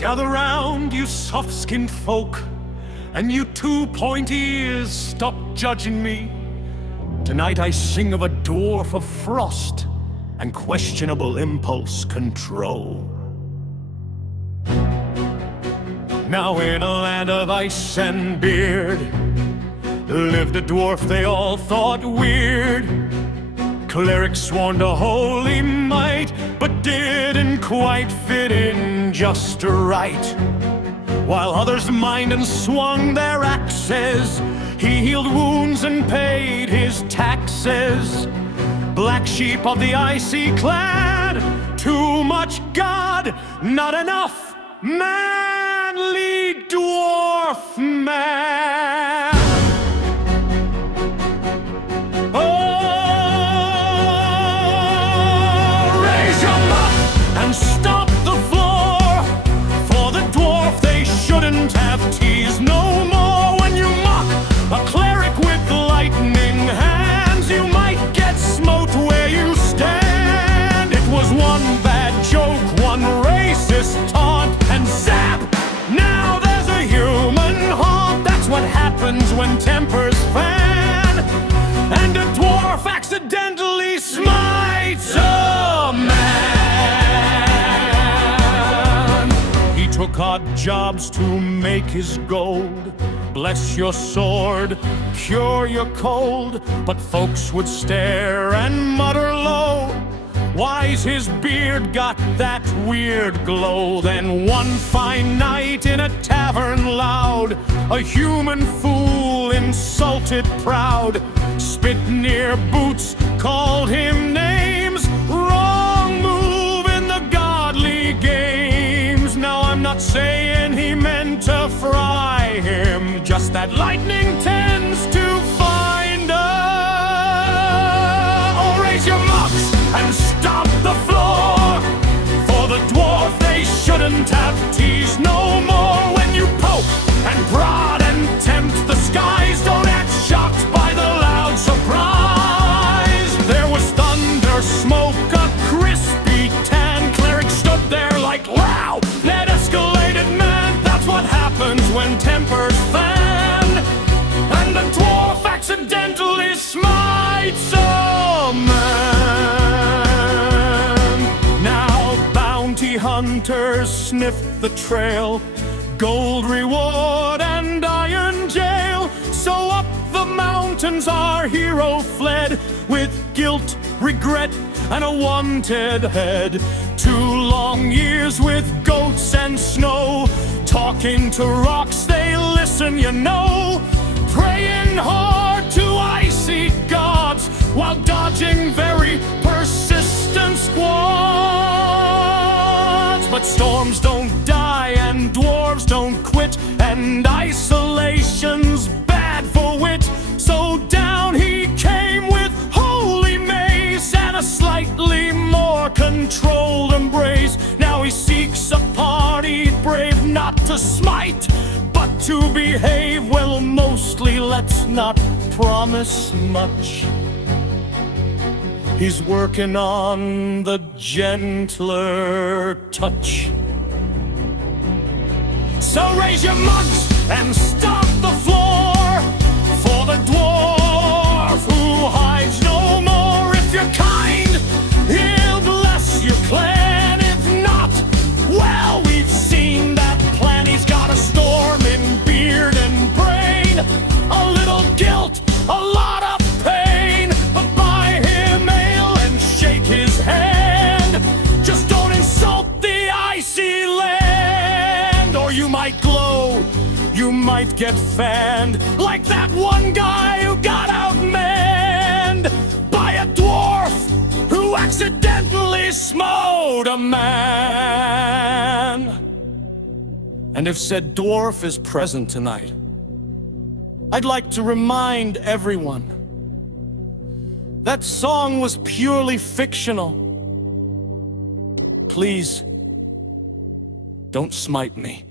Gather round, you soft-skinned folk, and you two-pointy ears, stop judging me. Tonight I sing of a dwarf of frost and questionable impulse control. Now in a land of ice and beard lived a dwarf they all thought weird. Cleric sworn to holy might, but didn't quite fit in just right. While others mined and swung their axes, he healed wounds and paid his taxes. Black sheep of the icy clad, too much God, not enough manly dwarf man. And stomp the floor for the dwarf they shouldn't have teased no more. When you mock a cleric with lightning hands, you might get smote where you stand. It was one bad joke, one racist taunt, and zap! Now there's a human haunt. That's what happens when tempers fan, and a dwarf accidentally smites a man. Took odd jobs to make his gold. Bless your sword, cure your cold. But folks would stare and mutter low. Why's his beard got that weird glow? Then one fine night in a tavern loud, a human fool insulted proud, spit near boots, called him names. Wrong move in the godly games. Now I'm not saying he meant to fry him, just that lightning tends to find her. Oh, raise your mugs and stomp the floor for the dwarf they shouldn't have teased no more. When you poke and prod and tempt the skies, don't act shocked by the loud surprise. There was thunder, smoke, a crispy tan. Cleric stood there like, wow, that escalated, man. That's what happens when tempers fan, and the dwarf accidentally smites a man. Now bounty hunters sniffed the trail, gold reward and iron jail. So up the mountains our hero fled, with guilt, regret, and a wanted head. 2 long years with goats and snow, talking to rocks they listen, you know. Praying hard to icy gods, while dodging very persistent squads. But storms don't die and dwarves don't quit, and isolation's bad for wit. So down he came with holy mace and a slightly more controlled embrace. Now he seeks a party brave, not to smite, but to behave well. Mostly let's not promise much. He's working on the gentler touch. So raise your mugs and stomp the floor for the dwarf who hides no more. If you're kind, he'll bless your clan. If not, well, we've seen that plan. He's got a storm in beard and brain, a little guilt, a lot of pain. But buy him ale and shake his hand. Just don't insult the icy land, or you might glow, you might get fanned, like that one guy who got outmanned by a dwarf who accidentally smote a man. And if said dwarf is present tonight, I'd like to remind everyone that song was purely fictional. Please, don't smite me.